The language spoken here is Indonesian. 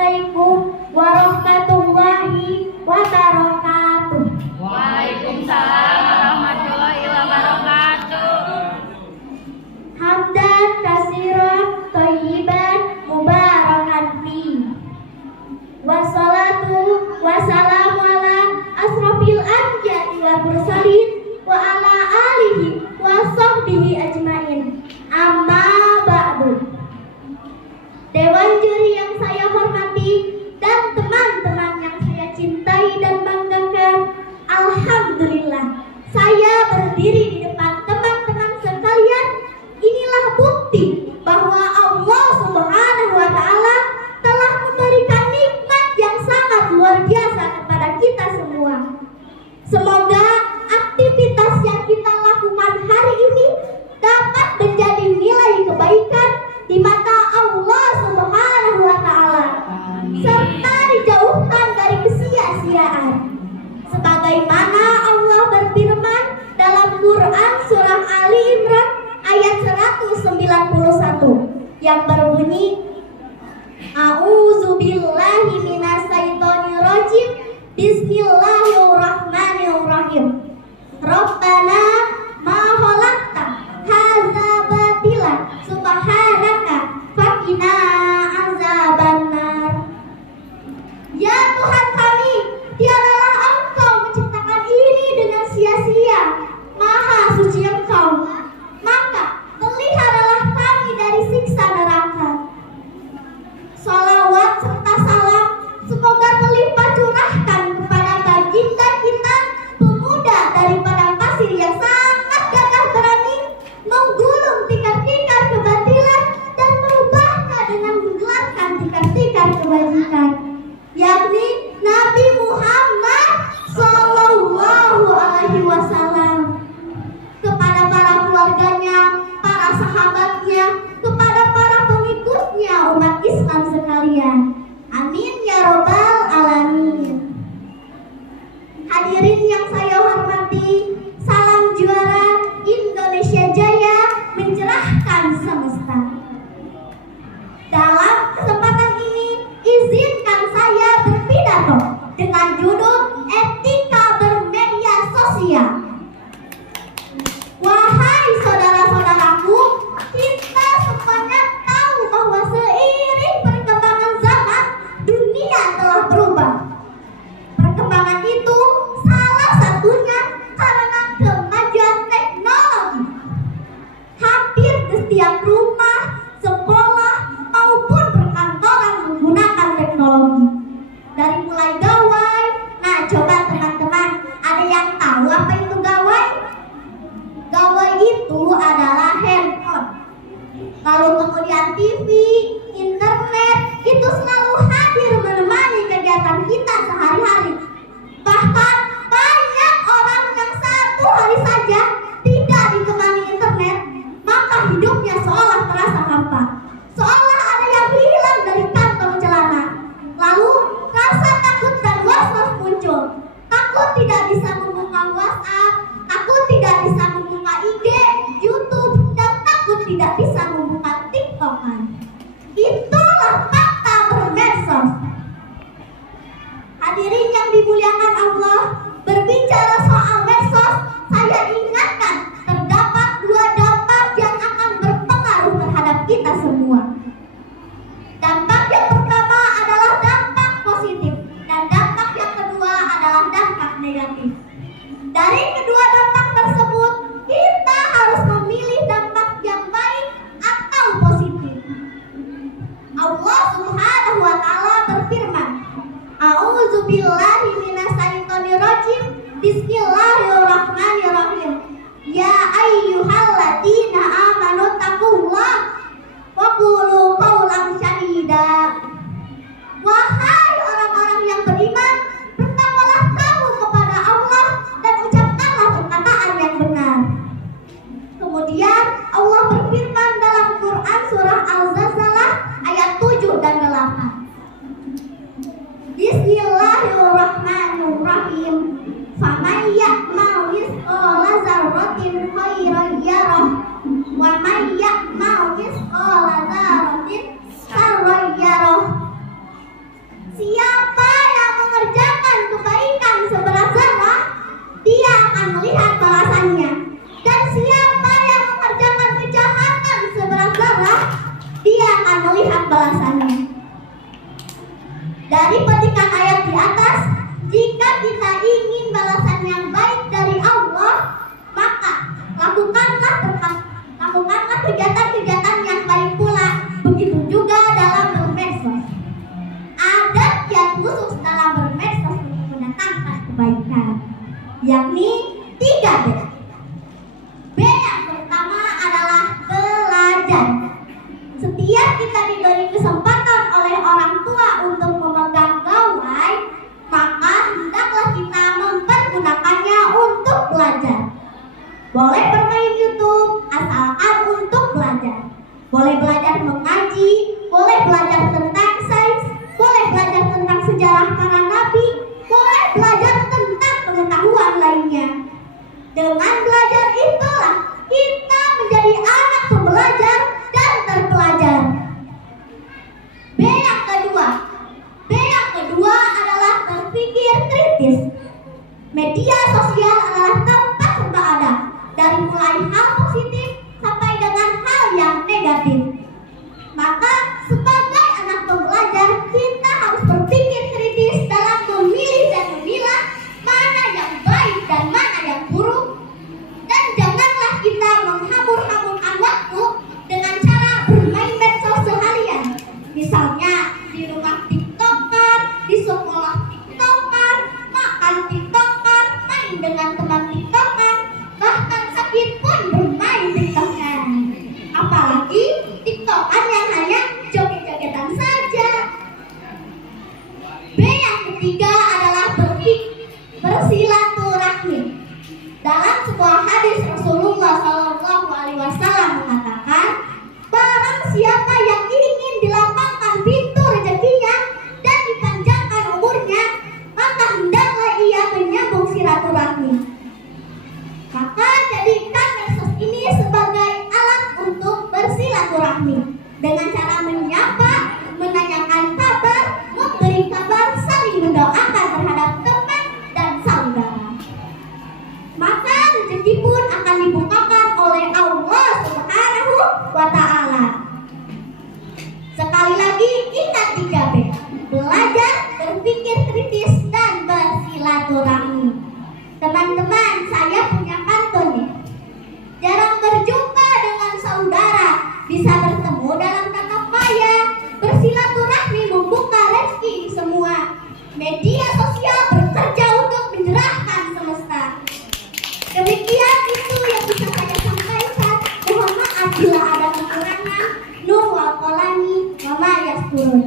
Assalamualaikum warahmatullahi wabarakatuh. Waalaikumsalam warahmatullahi wabarakatuh. Hamdan katsiran thayyiban mubarakan fi. Wassalatu wassalamu ala asrofil anbiya'i wal mursalin wa ala alihi wa sahbihi ajmain. Amma ba'du. Dewan juri yang saya hormati dan teman-teman yang saya cintai dan banggakan, alhamdulillah saya berdiri di depan teman-teman sekalian. Inilah bukti bahwa Allah Subhanahu wa Ta'ala telah memberikan nikmat yang sangat luar biasa kepada kita semua. Semoga aktivitas yang kita lakukan hari ini dapat menjadi nilai kebaikan di mata Allah Subhanahu wa Ta'ala, serta dijauhkan dari kesia-siaan. Sebagaimana Allah berfirman dalam Quran surah Ali Imran ayat 191 yang berbunyi, A'udzubillahi minasyaitonirrajim. Bismillahirrahmanirrahim. Rabbana ma khalaqta hadza batilan subhanaka faqina azabannar. Ya Tuhan kami, tiadalah Engkau menciptakan ini dengan sia-sia. Maha suci Engkau, maka peliharalah kami dari siksa neraka. Salawat serta salam semoga terlimpah curahkan kepada baginda kita, pemuda dari padang pasir yang sangat gagah berani menggulung tikar-tikar kebatilan dan merubahnya dengan menggelarkan tikar-tikar kebajikan, yakni Nabi Muhammad Sallallahu Alaihi Wasallam. Kepada para keluarganya, para sahabatnya, kepada para pengikutnya umat Islam sekalian. Amin ya robbal alamin. Hadirin yang saya hormati, salam juara Indonesia Jaya mencerahkan semesta. Dalam kesempatan ini, izinkan saya berpidato dengan judul Etika Bermedia Sosial. Wahai saudara-saudaraku, kita semuanya tahu bahwa seiring perkembangan zaman, dunia telah berubah. Perkembangan itu salah satunya karena kemajuan teknologi. Hampir di setiap rumah, sekolah, maupun perkantoran menggunakan teknologi. Dari mulai gawai, nah coba teman-teman, ada yang tahu apa itu gawai? Gawai itu adalah handphone. Lalu kemudian TV, internet, itu selalu hadir menemani kegiatan kita sehari-hari. Bahkan banyak orang yang satu hari saja tidak ditemani internet, maka hidupnya seolah terasa hampa, seolah ada yang hilang dari kantong celana. Lalu rasa takut dan was-was muncul. Takut tidak bisa membuka WhatsApp, takut tidak bisa membuka IG, YouTube, dan takut tidak bisa membuka TikTok-an. Itulah fakta bermedsos. Hadirin yang dimuliakan Allah, berbicara soal medsos, saya ingatkan terdapat dua dampak yang akan berpengaruh terhadap kita semua. Dampak yang pertama adalah dampak positif, dan dampak yang kedua adalah dampak negatif. Dari kedua dampak tersebut, kita harus memilih dampak yang baik atau positif. Allah Subhanahu wa Ta'ala berfirman, A'udzubillahi minasyaitonirrajim. Bismillahirrahmanirrahim. Ya ayyuhalladzina amanu taqullah wa qulu qawlan sadida. Wahai orang-orang yang beriman, bertakwalah kamu kepada Allah dan ucapkanlah perkataan yang benar. Kemudian Allah berfirman dalam Quran surah Al-Zalzalah ayat 7 dan 8. Bismillahirrahmanirrahim. Faman ya'mal misqala dzarratin khairan yarah wa man ya'mal misqala dzarratin melihat balasannya. Dari petikan ayat di atas, jika kita ingin balasan yang baik dari Allah, maka lakukanlah kegiatan-kegiatan yang baik pula. Begitu juga dalam bermedsos. Ada kiat khusus dalam bermedsos untuk mendatangkan kebaikan, yakni 3B. B yang pertama adalah belajar. Setiap kita diberi kesempatan oleh orang tua untuk memegang gawai, maka hendaklah kita mempergunakannya untuk belajar. Boleh bermain YouTube, asalkan untuk belajar. Boleh belajar mengaji, boleh belajar tentang sains, boleh belajar tentang sejarah para nabi, boleh belajar tentang pengetahuan lainnya. Dengan belajar itulah kita menjadi anak pembelajar dan terpelajar. B yang kedua adalah berpikir kritis. Media sosial adalah tempat serba ada, dari mulai hal positif sampai dengan hal yang negatif. Maka sebagai anak pembelajar, kita harus berpikir kritis dalam memilih dan memilah mana yang baik dan mana yang buruk. Dan janganlah kita menghambur-hamburkan waktu dengan cara bermain medsos seharian. Misalnya di rumah tiktoker, di sekolah tiktoker, makan tiktoker, main dengan teman tiktoker, bahkan sakit pun bermain tiktoker. Apalagi tiktokan yang hanya joget-jogetan saja. B yang ketiga adalah bersilaturahmi. Dalam sebuah hadis Rasulullah SAW mengatakan, barang siapa yang ingin dilapangkan pintu rezekinya dan dipanjangkan umurnya, maka hendaklah ia menyambung silaturahmi. Maka jadikan medsos ini sebagai alat untuk bersilaturahmi dengan cara menyapa, menanyakan kabar, memberi kabar, saling mendoakan terhadap teman dan saudara. Maka rezeki pun akan dibukakan oleh Allah Subhanahu wa Ta'ala. Sekali lagi, ingat 3B: belajar, berpikir kritis, dan bersilaturahmi. Teman-teman, saya punya pantun nih. Jarang berjumpa dengan saudara, bisa bertemu dalam tatap maya. Bersilaturahmi membuka rezeki semua. Media sosial bekerja untuk mencerahkan semesta. Demikian itu yang bisa saya sampaikan. Mohon maaf bila ada kekurangan. Nur wal qalami wa ma yasturun.